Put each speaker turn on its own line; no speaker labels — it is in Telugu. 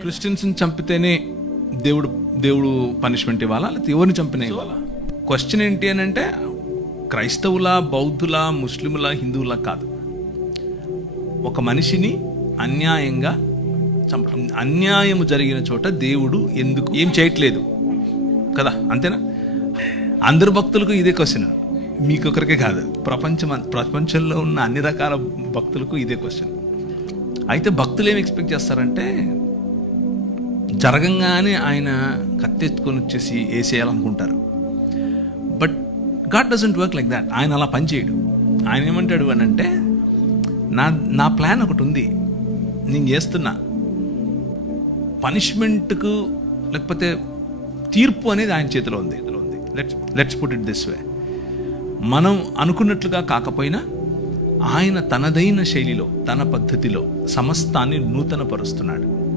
క్రిస్టియన్స్ని చంపితేనే దేవుడు దేవుడు పనిష్మెంట్ ఇవ్వాలా? లేకపోతే ఎవరిని చంపినా ఇవ్వాలా? క్వశ్చన్ ఏంటి అని అంటే క్రైస్తవుల బౌద్ధుల ముస్లిముల హిందువుల కాదు. ఒక మనిషిని అన్యాయంగా చంపడం అన్యాయము జరిగిన చోట దేవుడు ఎందుకు ఏం చేయట్లేదు? కదా అంతేనా? అందరు భక్తులకు ఇదే క్వశ్చన్ మీకొకరికే కాదు. ప్రపంచం ప్రపంచంలో ఉన్న అన్ని రకాల భక్తులకు ఇదే క్వశ్చన్ అయితే భక్తులు ఏం ఎక్స్పెక్ట్ చేస్తారంటే జరగంగానే ఆయన కత్తెత్తుకొని వచ్చేసి వేసేయాలనుకుంటారు but God doesn't work like that ఆయన అలా పనిచేయడు ఆయన ఏమంటాడు అని అంటే నా నా ప్లాన్ ఒకటి ఉంది. నేను చేస్తున్నా. పనిష్మెంట్కు లేకపోతే తీర్పు అనేది ఆయన చేతిలో ఉంది. ఇందులో ఉంది. Let's let's put it this way మనం అనుకున్నట్లుగా కాకపోయినా ఆయన తనదైన శైలిలో తన పద్ధతిలో సమస్తాన్ని నూతనపరుస్తున్నాడు.